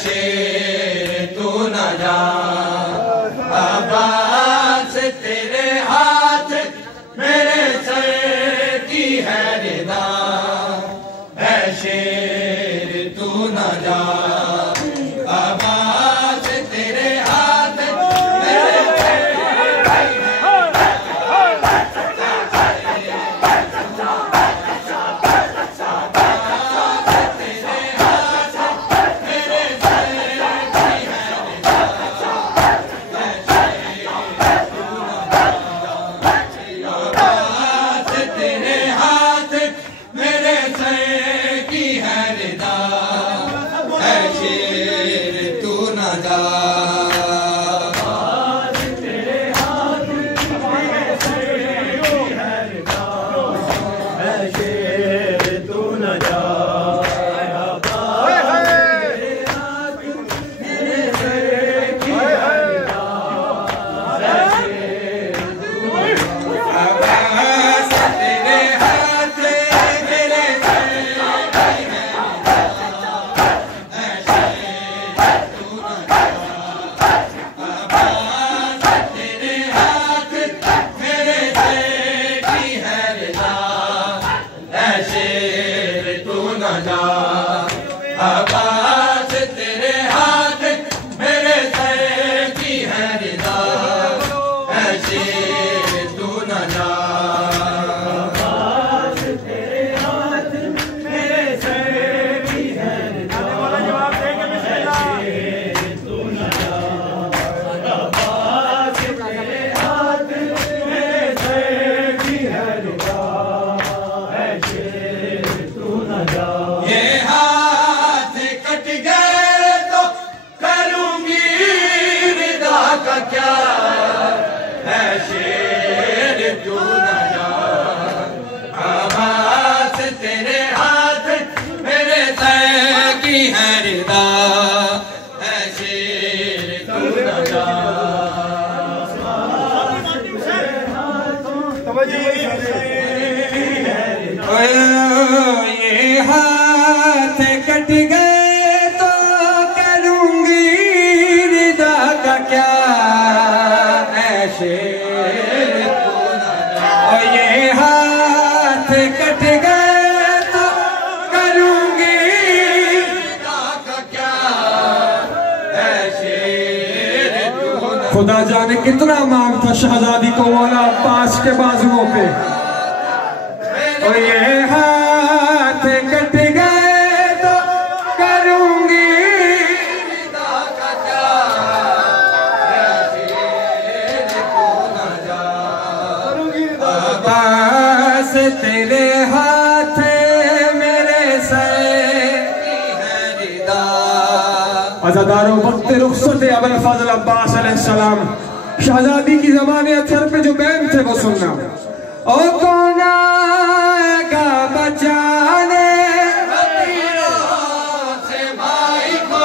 शेर तू न जा अब्बास तेरे हाथ मेरे सर की है रिदा है शेर तू न जा अब्बास तेरे हाथ मेरे सर की है रिदा है शेर तू न जा तेरे हाथ मेरे सर की है रिदा है शेर तू न जा तेरे हाथ मेरे सर की है रिदा है शेर तू न जा तेरे हाथ मेरे अब्बास तेरे हाथ मेरे सर की है रिदा है शेर तू न जा अब्बास तेरे हाथ मेरे सर की है रिदा है शेर तू न जा अब्बास तेरे हाथ मेरे सर की है रिदा है शेर तू न जा क्या है शेर तू न जा अब्बास तेरे हाथ मेरे सर की है रिदा है शेर तू न जा ये हाथ कट गए तो करूंगी रिदा का क्या शेर तू न जा और ये हाथ कट गए तो करूंगी रिदा का क्या है शेर तू न जा खुदा जाने कितना मांग था शहजादी को मौला अब्बास के बाजुओं पे और ये हाथ कट गए तो करूंगी रिदा का क्या अब्बास तेरे हाथ मेरे सर की है रिदा अज़ादारों वक्त रुखसत अबुल फज़ल अब्बास अलैहिस्सलाम शहजादी की ज़बान अथर पे जो बैन थे वो सुनना ओ कौन आएगा बचाने से भाई को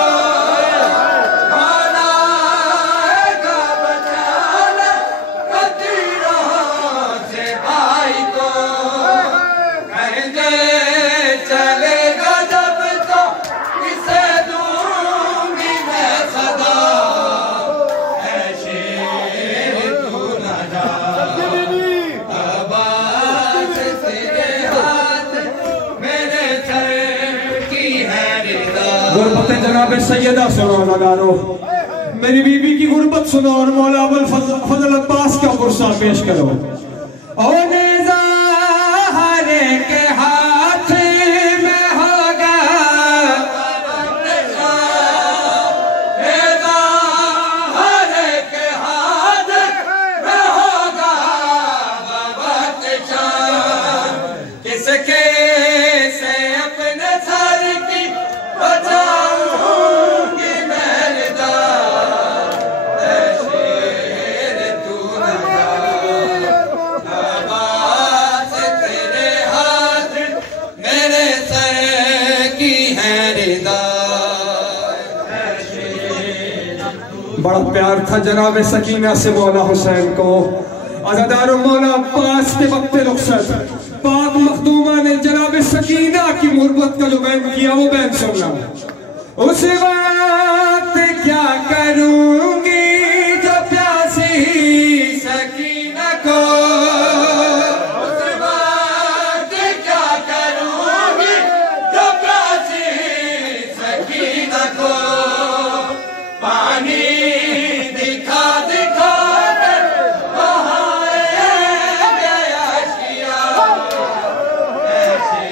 कौन आएगा बचाने से भाई को कहेंगे चलेगा जब तो किसे दूंगी मैं सदा है शेर तू न जा अब्बास तेरे हाथ मेरे सर की है रिदा गुरबत जनाब सैयदा सुनो अज़ादारो मेरी बीबी की गुरबत सुनो और मौला अबुल फज़ल अब्बास का कुर्सा पेश करो ओ नेज़ा हर के हाथ में होगा नेज़ा हर के हाथ में होगा किसके से अपने सर की बचाऊंगी मैं रिदा है शेर तू न जा अब्बास तेरे हाथ मेरे सर की है रिदा है शेर बड़ा प्यार था जनाब सकीना से मौला हुसैन को अज़ादारों मौला अब्बास के वक्त रुखसत पाक मखदूमा ने जनाब सकीना की मुहब्बत का जो बैन किया वो बैन सुनना। उस वक्त क्या करूंगी जो प्यासी सकीना को, उस वक्त क्या करूंगी जो प्यासी सकीना को, पानी दिखा दिखा कर बहाए गया शिया, ऐसे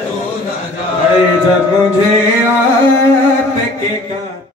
तू न जा। जब मुझे